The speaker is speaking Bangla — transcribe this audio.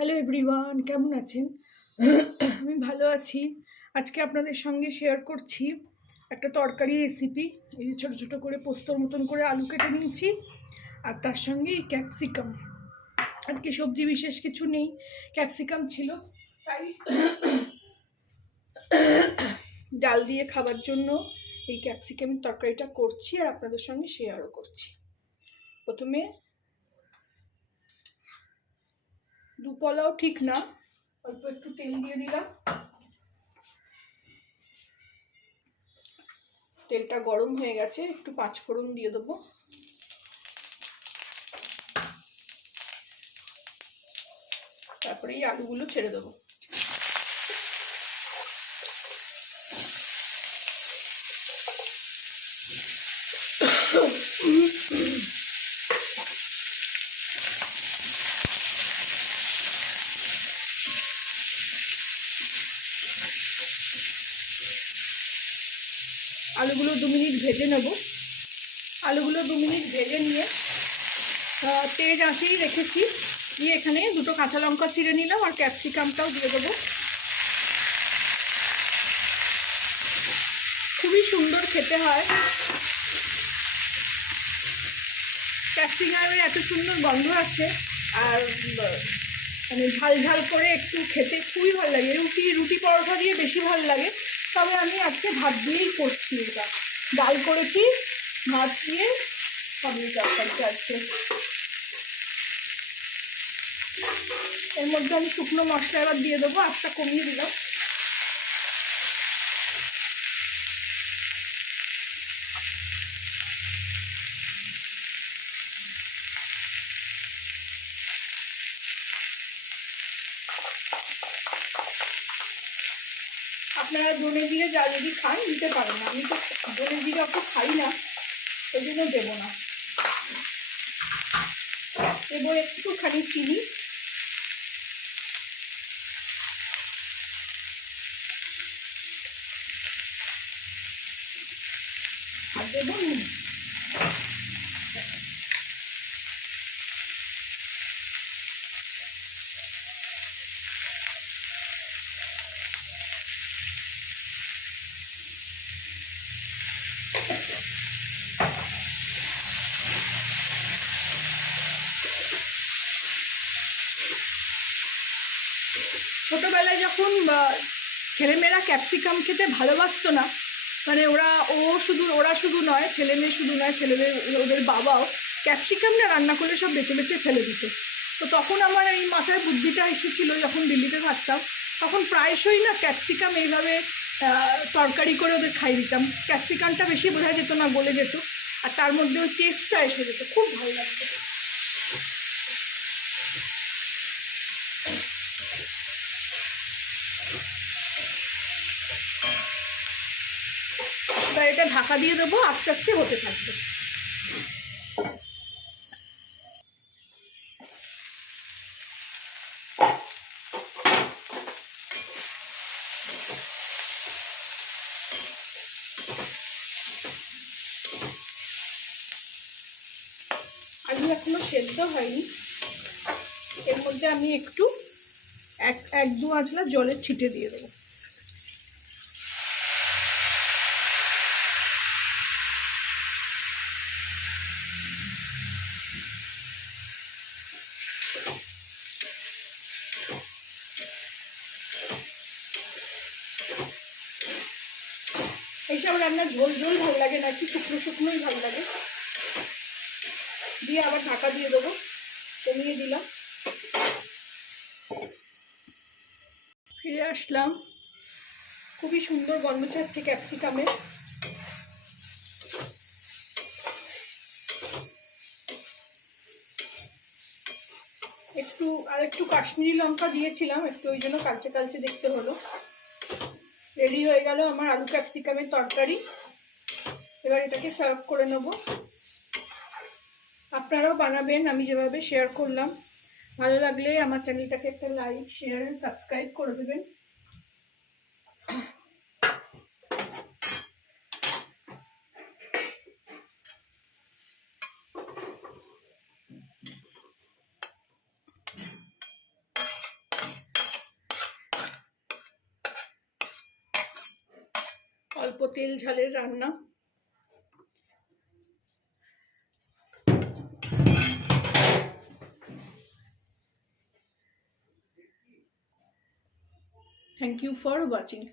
হ্যালো এভরিওয়ান, কেমন আছেন? আমি ভালো আছি। আজকে আপনাদের সঙ্গে শেয়ার করছি একটা তরকারি রেসিপি। এই যে ছোটো ছোটো করে পোস্তর মতন করে আলু কেটে নিয়েছি, আর তার সঙ্গে এই ক্যাপসিকাম। আজকে সবজি বিশেষ কিছু নেই, ক্যাপসিকাম ছিল, তাই ডাল দিয়ে খাবার জন্য এই ক্যাপসিকামের তরকারিটা করছি আর আপনাদের সঙ্গে শেয়ারও করছি। প্রথমে দুপলাও ঠিক না, অল্প একটু তেল দিয়ে দিলাম। তেলটা গরম হয়ে গেছে, একটু পাঁচফোড়ন দিয়ে দেবো। তারপরে এই আলুগুলো ছেড়ে দেবো। আলুগুলো 2 মিনিট ভেজে নেব। আলুগুলো 2 মিনিট ভেজে নিয়ে তেজ আঁচেই রেখেছি। দিয়ে এখানে 2টো কাঁচা লঙ্কা চিড়ে নিলাম আর ক্যাপসিকামটাও দিয়ে দেবো। খুবই সুন্দর খেতে হয়। ক্যাপসিকামের এত সুন্দর গন্ধ আসে, আর মানে ঝাল ঝাল করে একটু খেতে খুবই ভালো লাগে। রুটি পরোটা দিয়ে বেশি ভালো লাগে, তবে আমি আজকে ভাত দিয়েই করছি। এটা ডাল করেছি, ভাত দিয়ে সবজি তরকারিটা আজকে। এর মধ্যে আমি শুকনো মশলা এবার দিয়ে দেবো, আঁচটা কমিয়ে দিলাম। আপনারা ধনে জিরে যা যদি খান দিতে পারেন, আমি তো ধনে জিরে অত খাই না, ওই জন্য দেবো না। দেবো একটুখানি চিনি, আর দেবো নুন। ছোটবেলায় যখন ছেলেমেয়েরা ক্যাপসিকাম খেতে ভালোবাসতো না, মানে ওরা শুধু নয়, ছেলে মেয়ে শুধু নয়, ছেলেদের ওদের বাবাও ক্যাপসিকাম না রান্না করলে সব বেছে বেছে ফেলে দিত। তো তখন আমার এই মাথায় বুদ্ধিটা এসেছিলো, যখন দিল্লিতে থাকতাম তখন প্রায়শই না ক্যাপসিকাম এইভাবে তরকারি করে ওদের খাই দিতাম। ক্যাপসিকামটা বেশি বোঝা যেত না, গলে যেত, আর তার মধ্যে ওই টেস্টটা এসে যেত, খুব ভালো লাগতো। এবার এটা ঢাকা দিয়ে দেবো, আস্তে আস্তে হতে থাকবে। আলু এখনো সেদ্ধ হয়নি, এর মধ্যে আমি একটু এক দু আঁচলা জলের ছিটে দিয়ে দেবো। এইসব রান্না ঝোল ঝোল ভালো লাগে না, কি শুকনো শুকনোই ভালো লাগে। দিয়ে আবার ঢাকা দিয়ে দেবো, কমিয়ে দিলাম। ফিরে আসলাম, খুবই সুন্দর গন্ধ ছাড়ছে ক্যাপসিকামের। একটু কাশ্মীরি লঙ্কা দিয়েছিলাম, একটু ওই জন্য কালচে কালচে দেখতে হলো। রেডি হয়ে গেল আমার আলু ক্যাপসিকামের তরকারি। এবার এটাকে সার্ভ করে নেব। আপনারাও বানাবেন আমি যেভাবে শেয়ার করলাম। ভালো লাগলে আমার চ্যানেলটাকে একটা লাইক, শেয়ার, সাবস্ক্রাইব করে দেবেন। অল্প তেল ঝালের রান্না। Thank you for watching.